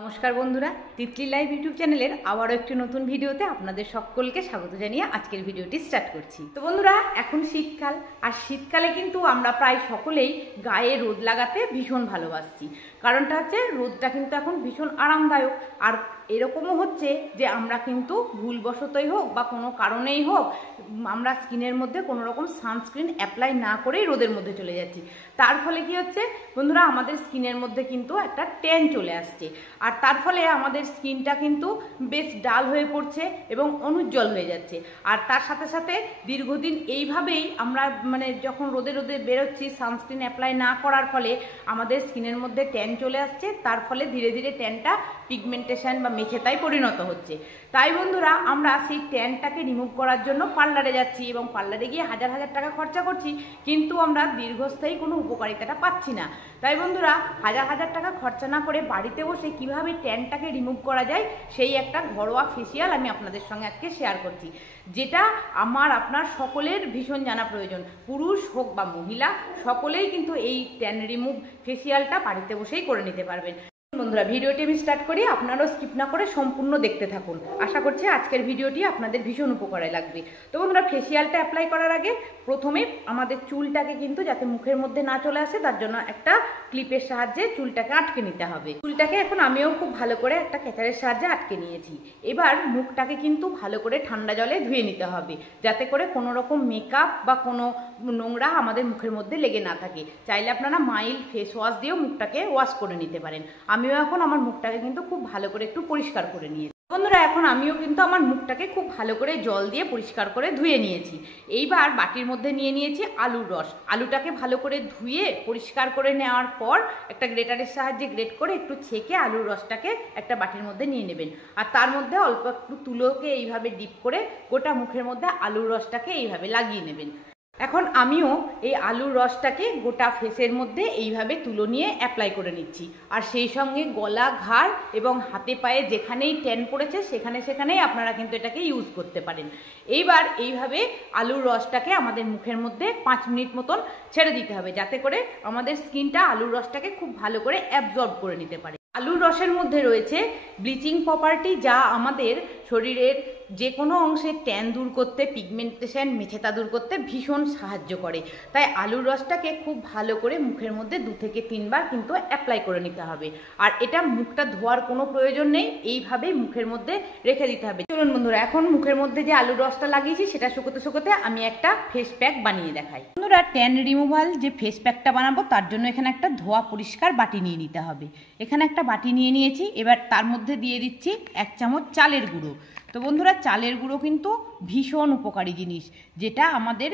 নমস্কার বন্ধুরা, Titli live YouTube চ্যানেলের আবারও একটি নতুন ভিডিওতে আপনাদের সকলকে স্বাগত জানিয়ে আজকের ভিডিওটি স্টার্ট করছি। তো বন্ধুরা, এখন শীতকাল, আর শীতকালে কিন্তু আমরা প্রায় সকলেই গায়ে রোদ লাগাতে ভীষণ ভালোবাসছি। কারণটা হচ্ছে রোদটা কিন্তু এখন ভীষণ আরামদায়ক। আর এরকমও হচ্ছে যে আমরা কিন্তু ভুলবশতই হোক বা কোনো কারণেই হোক আমরা স্কিনের মধ্যে কোনো রকম সানস্ক্রিন অ্যাপ্লাই না করেই রোদের মধ্যে চলে যাচ্ছি। তার ফলে কি হচ্ছে বন্ধুরা, আমাদের স্কিনের মধ্যে কিন্তু একটা ট্যান চলে আসছে, আর তার ফলে আমাদের স্কিনটা কিন্তু বেশ ডাল হয়ে পড়ছে এবং অনুজ্জ্বল হয়ে যাচ্ছে। আর তার সাথে সাথে দীর্ঘদিন এইভাবেই আমরা যখন রোদে বেরোচ্ছি সানস্ক্রিন অ্যাপ্লাই না করার ফলে আমাদের স্কিনের মধ্যে ট্যান চলে আসছে। তার ফলে ধীরে ধীরে ট্যানটা পিগমেন্টেশন বা মেছেতায় পরিণত হচ্ছে। তাই বন্ধুরা, আমরা সেই ট্যানটাকে রিমুভ করার জন্য পার্লারে যাচ্ছি এবং পার্লারে গিয়ে হাজার হাজার টাকা খরচা করছি, কিন্তু আমরা দীর্ঘস্থায়ী কোনো উপকারিতাটা পাচ্ছি না। তাই বন্ধুরা, হাজার হাজার টাকা খরচা না করে বাড়িতে বসে কিভাবে ট্যানটাকে রিমুভ করা যায় সেই একটা ঘরোয়া ফেসিয়াল আমি আপনাদের সঙ্গে আজকে শেয়ার করছি, যেটা আপনার সকলের ভীষণ জানা প্রয়োজন। পুরুষ হোক বা মহিলা, সকলেই কিন্তু এই ট্যান রিমুভ ফেসিয়ালটা বাড়িতে বসেই করে নিতে পারবেন। বন্ধুরা, ভিডিওটি আমি স্টার্ট করি, আপনারাও স্কিপ না করে সম্পূর্ণ দেখতে থাকুন। আশা করছি আজকের ভিডিওটি আপনাদের ভীষণ উপকারে লাগবে। তো বন্ধুরা, ফেসিয়ালটা অ্যাপ্লাই করার আগে প্রথমে আমাদের চুলটাকে কিন্তু যাতে মুখের মধ্যে না চলে আসে তার জন্য একটা ক্লিপের সাহায্যে চুলটাকে আটকে নিতে হবে। চুলটাকে এখন আমিও খুব ভালো করে একটা ক্যাচারের সাহায্যে আটকে নিয়েছি। এবার মুখটাকে কিন্তু ভালো করে ঠান্ডা জলে ধুয়ে নিতে হবে, যাতে করে কোনো রকম মেকআপ বা কোনো নোংরা আমাদের মুখের মধ্যে লেগে না থাকে। চাইলে আপনারা মাইল্ড ফেস ওয়াশ দিয়েও মুখটাকে ওয়াশ করে নিতে পারেন। আমিও এখন আমার মুখটাকে কিন্তু খুব ভালো করে একটু পরিষ্কার করে নিয়েছি। বন্ধুরা, এখন আমিও কিন্তু আমার মুখটাকে খুব ভালো করে জল দিয়ে পরিষ্কার করে ধুয়ে নিয়েছি। এইবার বাটির মধ্যে নিয়ে নিয়েছি আলুর রস। আলুটাকে ভালো করে ধুয়ে পরিষ্কার করে নেওয়ার পর একটা গ্রেটারের সাহায্যে গ্রেট করে একটু ছেঁকে আলুর রসটাকে একটা বাটির মধ্যে নিয়ে নেবেন। আর তার মধ্যে অল্প একটু তুলোকে এইভাবে ডিপ করে গোটা মুখের মধ্যে আলুর রসটাকে এইভাবে লাগিয়ে নেবেন। এখন আমিও এই আলুর রসটাকে গোটা ফেসের মধ্যে এইভাবে তুলো নিয়ে অ্যাপ্লাই করে নিচ্ছি। আর সেই সঙ্গে গলা, ঘাড় এবং হাতে পায়ে যেখানেই ট্যান পড়েছে সেখানেই আপনারা কিন্তু এটাকে ইউজ করতে পারেন। এইবার এইভাবে আলুর রসটাকে আমাদের মুখের মধ্যে 5 মিনিট মতন ছেড়ে দিতে হবে, যাতে করে আমাদের স্কিনটা আলুর রসটাকে খুব ভালো করে অ্যাবজর্ব করে নিতে পারে। আলুর রসের মধ্যে রয়েছে ব্লিচিং প্রপার্টি, যা আমাদের শরীরের যে কোনো অংশে ট্যান দূর করতে, পিগমেন্টেশন, মেছেতা দূর করতে ভীষণ সাহায্য করে। তাই আলুর রসটাকে খুব ভালো করে মুখের মধ্যে 2 থেকে 3 বার কিন্তু অ্যাপ্লাই করে নিতে হবে। আর এটা মুখটা ধোয়ার কোনো প্রয়োজন নেই, এইভাবেই মুখের মধ্যে রেখে দিতে হবে। চলুন বন্ধুরা, এখন মুখের মধ্যে যে আলুর রসটা লাগিয়েছি সেটা শুকোতে আমি একটা ফেস প্যাক বানিয়ে দেখাই। বন্ধুরা, ট্যান রিমুভাল যে ফেস প্যাকটা বানাবো তার জন্য এখানে একটা ধোয়া পরিষ্কার বাটি নিয়ে নিতে হবে। এখানে একটা বাটি নিয়ে নিয়েছি। এবার তার মধ্যে দিয়ে দিচ্ছি 1 চামচ চালের গুঁড়ো। তো বন্ধুরা, চালের গুঁড়ো কিন্তু ভীষণ উপকারী জিনিস, যেটা আমাদের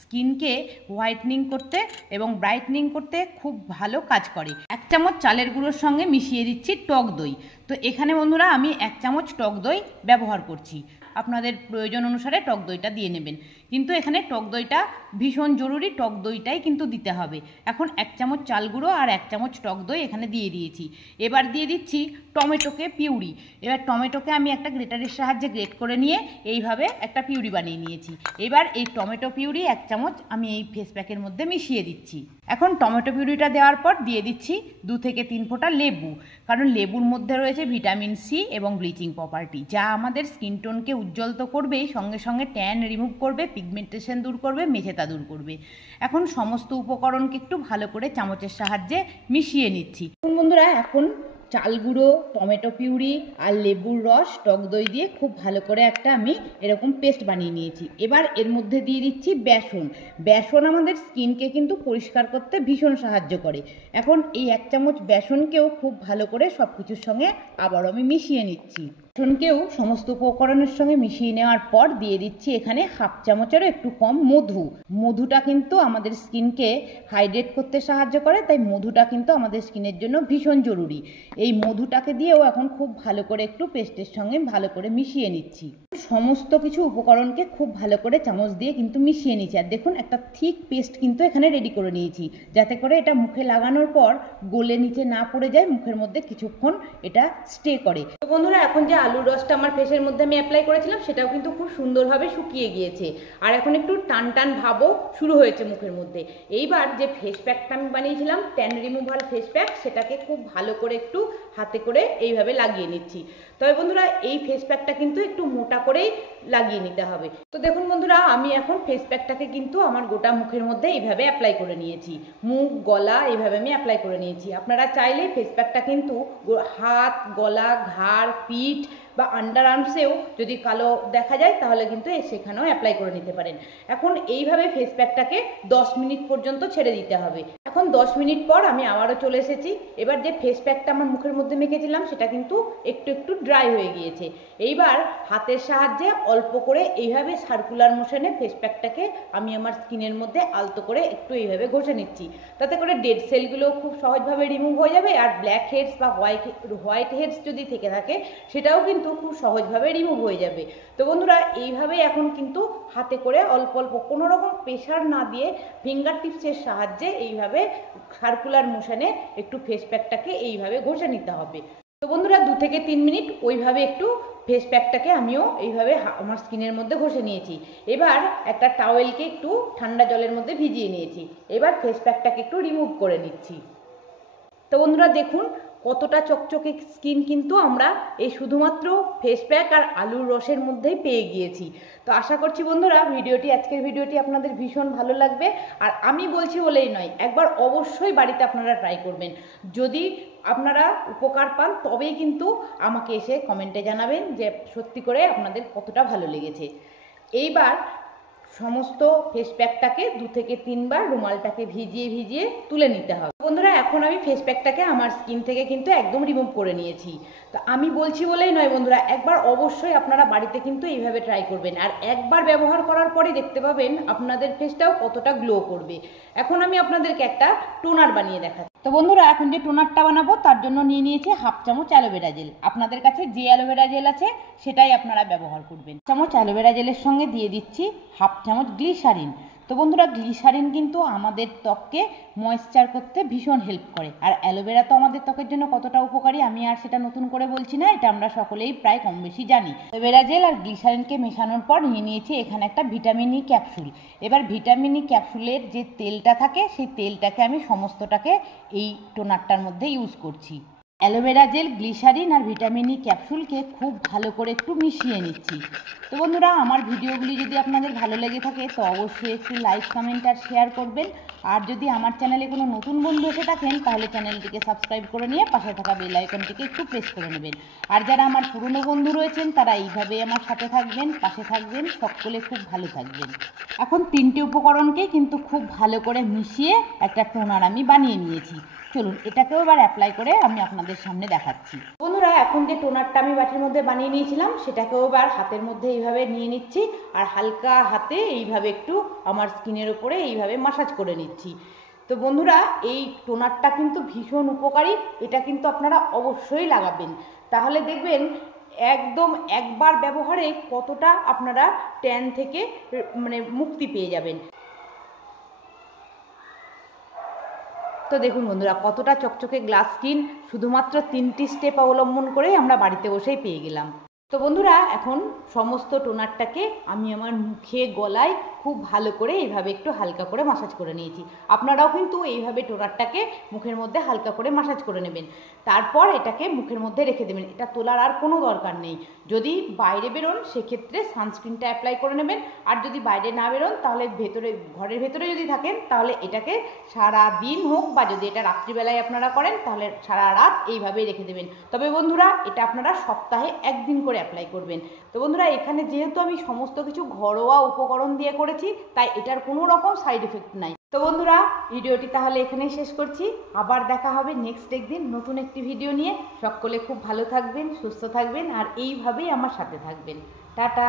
স্কিনকে হোয়াইটনিং করতে এবং ব্রাইটনিং করতে খুব ভালো কাজ করে। 1 চামচ চালের গুঁড়োর সঙ্গে মিশিয়ে দিচ্ছি টক দই। তো এখানে বন্ধুরা আমি 1 চামচ টক দই ব্যবহার করছি। আপনাদের প্রয়োজন অনুসারে টক দইটা দিয়ে নেবেন, কিন্তু এখানে টক দইটা ভীষণ জরুরি, টক দইটাই কিন্তু দিতে হবে। এখন 1 চামচ চাল গুঁড়ো আর 1 চামচ টক দই এখানে দিয়ে দিয়েছি। এবার দিয়ে দিচ্ছি টমেটোকে পিউরি। এবার টমেটোকে আমি একটা গ্রেটারের সাহায্যে গ্রেট করে নিয়ে এইভাবে একটা পিউরি বানিয়ে নিয়েছি। এবার এই টমেটো পিউরি 1 চামচ আমি এই ফেস প্যাকের মধ্যে মিশিয়ে দিচ্ছি। এখন টমেটো পিউরিটা দেওয়ার পর দিয়ে দিচ্ছি 2 থেকে 3 ফোঁটা লেবু, কারণ লেবুর মধ্যে রয়েছে ভিটামিন সি এবং ব্লিচিং প্রপার্টি, যা আমাদের স্কিন টোনকে উজ্জ্বল তো করবেই, সঙ্গে সঙ্গে ট্যান রিমুভ করবে, পিগমেন্টেশন দূর করবে, মেছেতা দূর করবে। এখন সমস্ত উপকরণকে একটু ভালো করে চামচের সাহায্যে মিশিয়ে নিচ্ছি। বন্ধুরা, এখন চাল গুঁড়ো, টমেটো পিউরি আর লেবুর রস, টক দই দিয়ে খুব ভালো করে একটা আমি এরকম পেস্ট বানিয়ে নিয়েছি। এবার এর মধ্যে দিয়ে দিচ্ছি বেসন। বেসন আমাদের স্কিনকে কিন্তু পরিষ্কার করতে ভীষণ সাহায্য করে। এখন এই 1 চামচ বেসনকেও খুব ভালো করে সব কিছুর সঙ্গে আবার আমি মিশিয়ে নিচ্ছি। বেসনকেও সমস্ত উপকরণের সঙ্গে মিশিয়ে নেওয়ার পর দিয়ে দিচ্ছি এখানে 1/2 চামচেরও একটু কম মধু। মধুটা কিন্তু আমাদের স্কিনকে হাইড্রেট করতে সাহায্য করে, তাই মধুটা কিন্তু আমাদের স্কিনের জন্য ভীষণ জরুরি। এই মধুটাকে দিয়েও এখন খুব ভালো করে একটু পেস্টের সঙ্গে ভালো করে মিশিয়ে নিচ্ছি। সমস্ত কিছু উপকরণকে খুব ভালো করে চামচ দিয়ে কিন্তু মিশিয়ে নিচ্ছি। আর দেখুন, একটা থিক পেস্ট কিন্তু এখানে রেডি করে নিয়েছি, যাতে করে এটা মুখে লাগানোর পর গলে নিচে না পড়ে যায়, মুখের মধ্যে কিছুক্ষণ এটা স্টে করে। তো বন্ধুরা, এখন যে আলুর রসটা আমার ফেসের মধ্যে আমি অ্যাপ্লাই করেছিলাম সেটাও কিন্তু খুব সুন্দরভাবে শুকিয়ে গিয়েছে, আর এখন একটু টান টান ভাবও শুরু হয়েছে মুখের মধ্যে। এইবার যে ফেস প্যাকটা আমি বানিয়েছিলাম ট্যান রিমুভাল ফেস প্যাক, সেটাকে খুব ভালো করে একটু হাতে করে এইভাবে লাগিয়ে নিচ্ছি। তবে বন্ধুরা এই ফেস প্যাকটা কিন্তু একটু মোটা করেই লাগিয়ে নিতে হবে। তো দেখুন বন্ধুরা, আমি এখন ফেস প্যাকটাকে কিন্তু আমার গোটা মুখের মধ্যে এইভাবে অ্যাপ্লাই করে নিয়েছি। মুখ, গলা এইভাবে আমি অ্যাপ্লাই করে নিয়েছি। আপনারা চাইলে ফেস প্যাকটা কিন্তু হাত, গলা, ঘাড়, পিঠ বা আন্ডার আর্মসেও যদি কালো দেখা যায় তাহলে কিন্তু সেখানেও অ্যাপ্লাই করে নিতে পারেন। এখন এইভাবে ফেস প্যাকটাকে 10 মিনিট পর্যন্ত ছেড়ে দিতে হবে। এখন 10 মিনিট পর আমি আবারও চলে এসেছি। এবার যে ফেস প্যাকটা আমার মুখের মধ্যে মেখেছিলাম সেটা কিন্তু একটু একটু ড্রাই হয়ে গিয়েছে। এইবার হাতের সাহায্যে অল্প করে এইভাবে সার্কুলার মোশনে ফেস প্যাকটাকে আমি আমার স্কিনের মধ্যে আলতো করে একটু এইভাবে ঘষে নিচ্ছি। তাতে করে ডেড সেলগুলো খুব সহজভাবে রিমুভ হয়ে যাবে, আর ব্ল্যাক হেডস বা হোয়াইট হেডস যদি থেকে থাকে সেটাও কিন্তু খুব সহজভাবে রিমুভ হয়ে যাবে। তো বন্ধুরা এইভাবে এখন কিন্তু হাতে করে অল্প অল্প কোনো রকম প্রেশার না দিয়ে ফিঙ্গার টিপসের সাহায্যে এইভাবে সার্কুলার মোশনে একটু ফেস প্যাকটাকে এইভাবে ঘষে নিতে হবে। তো বন্ধুরা 2 থেকে 3 মিনিট ওইভাবে একটু ফেস প্যাকটাকে আমিও এইভাবে আমার স্কিনের মধ্যে ঘষে নিয়েছি। এবার একটা টাওয়েলকে একটু ঠান্ডা জলের মধ্যে ভিজিয়ে নিয়েছি। এবার ফেস প্যাকটাকে একটু রিমুভ করে নিচ্ছি। তো বন্ধুরা দেখুন কতটা চকচকে স্কিন কিন্তু আমরা এই শুধুমাত্র ফেস প্যাক আর আলুর রসের মধ্যেই পেয়ে গিয়েছি। তো আশা করছি বন্ধুরা আজকের ভিডিওটি আপনাদের ভীষণ ভালো লাগবে। আর আমি বলছি বলেই নয়, একবার অবশ্যই বাড়িতে আপনারা ট্রাই করবেন। যদি আপনারা উপকার পান তবেই কিন্তু আমাকে এসে কমেন্টে জানাবেন যে সত্যি করে আপনাদের কতটা ভালো লেগেছে। এইবার সমস্ত ফেস প্যাকটাকে 2 থেকে 3 বার রুমালটাকে ভিজিয়ে ভিজিয়ে তুলে নিতে হবে। বন্ধুরা এখন আমি ফেস প্যাকটাকে আমার স্কিন থেকে কিন্তু একদম রিমুভ করে নিয়েছি। তো আমি বলছি বলেই নয় বন্ধুরা, একবার অবশ্যই আপনারা বাড়িতে কিন্তু এইভাবে ট্রাই করবেন। আর একবার ব্যবহার করার পরে দেখতে পাবেন আপনাদের ফেসটাও কতটা গ্লো করবে। এখন আমি আপনাদেরকে একটা টোনার বানিয়ে দেখাচ্ছি। তো বন্ধুরা এখন যে টোনারটা বানাবো তার জন্য নিয়ে নিয়েছি 1/2 চামচ অ্যালোভেরা জেল। আপনাদের কাছে যে অ্যালোভেরা জেল আছে সেটাই আপনারা ব্যবহার করবেন। 1 চামচ অ্যালোভেরা জেলের সঙ্গে দিয়ে দিচ্ছি 1/2 চামচ গ্লিসারিন। তো বন্ধুরা গ্লিসারিন কিন্তু আমাদের ত্বককে ময়েশ্চার করতে ভীষণ হেল্প করে। আর অ্যালোভেরা তো আমাদের ত্বকের জন্য কতটা উপকারী আমি আর সেটা নতুন করে বলছি না, এটা আমরা সকলেই প্রায় কম বেশি জানি। অ্যালোভেরা জেল আর গ্লিসারিনকে মেশানোর পর নিয়ে নিয়েছি এখানে একটা ভিটামিন ই ক্যাপসুল। এবার ভিটামিন ই ক্যাপসুলের যে তেলটা থাকে সেই তেলটাকে আমি সমস্তটাকে এই টোনারটার মধ্যে ইউজ করছি। অ্যালোভেরা জেল, গ্লিসারিন আর ভিটামিন ই ক্যাপসুলকে খুব ভালো করে একটু মিশিয়ে নিচ্ছি। তো বন্ধুরা আমার ভিডিওগুলি যদি আপনাদের ভালো লেগে থাকে তো অবশ্যই একটু লাইক, কমেন্ট আর শেয়ার করবেন। আর যদি আমার চ্যানেলে কোনো নতুন বন্ধু এসে থাকেন তাহলে চ্যানেলটিকে সাবস্ক্রাইব করে নিয়ে পাশে থাকা বেল আইকনটিকে একটু প্রেস করে নেবেন। আর যারা আমার পুরনো বন্ধু রয়েছেন তারা এইভাবেই আমার সাথে থাকবেন, পাশে থাকবেন, সকলে খুব ভালো থাকবেন। এখন 3টে উপকরণকে কিন্তু খুব ভালো করে মিশিয়ে একটা টোনার আমি বানিয়ে নিয়েছি। চলুন এটাকেও এবার অ্যাপ্লাই করে আমি আপনাদের সামনে দেখাচ্ছি। বন্ধুরা এখন যে টোনারটা আমি বাটির মধ্যে বানিয়ে নিয়েছিলাম সেটাকেও এবার হাতের মধ্যে এইভাবে নিয়ে নিচ্ছি আর হালকা হাতে এইভাবে একটু আমার স্কিনের উপরে এইভাবে মাসাজ করে নিচ্ছি। তো বন্ধুরা এই টোনারটা কিন্তু ভীষণ উপকারী, এটা কিন্তু আপনারা অবশ্যই লাগাবেন। তাহলে দেখবেন একদম একবার ব্যবহারে কতটা আপনারা ট্যান থেকে মুক্তি পেয়ে যাবেন। তো দেখুন বন্ধুরা কতটা চকচকে গ্লাস স্কিন শুধুমাত্র 3টি স্টেপ অবলম্বন করেই আমরা বাড়িতে বসেই পেয়ে গেলাম। তো বন্ধুরা এখন সমস্ত টোনারটাকে আমি আমার মুখে, গলায় খুব ভালো করে এইভাবে একটু হালকা করে মাসাজ করে নিয়েছি। আপনারাও কিন্তু এইভাবে টোনারটাকে মুখের মধ্যে হালকা করে মাসাজ করে নেবেন। তারপর এটাকে মুখের মধ্যে রেখে দেবেন। এটা তোলার আর কোনো দরকার নেই। যদি বাইরে বেরোন সেক্ষেত্রে সানস্ক্রিনটা অ্যাপ্লাই করে নেবেন। আর যদি বাইরে না বেরোন তাহলে ঘরের ভেতরে যদি থাকেন তাহলে এটাকে সারা দিন হোক বা যদি এটা রাত্রিবেলায় আপনারা করেন তাহলে সারা রাত এইভাবেই রেখে দেবেন। তবে বন্ধুরা এটা আপনারা সপ্তাহে 1 দিন করে অ্যাপ্লাই করবেন। তো বন্ধুরা এখানে যেহেতু আমি সমস্ত কিছু ঘরোয়া উপকরণ দিয়ে করেছি তাই এটার কোনো রকম সাইড এফেক্ট নাই। তো বন্ধুরা ভিডিওটি তাহলে এখানেই শেষ করছি। আবার দেখা হবে নেক্সট একদিন নতুন একটি ভিডিও নিয়ে। সকলে খুব ভালো থাকবেন, সুস্থ থাকবেন আর এইভাবেই আমার সাথে থাকবেন। টাটা।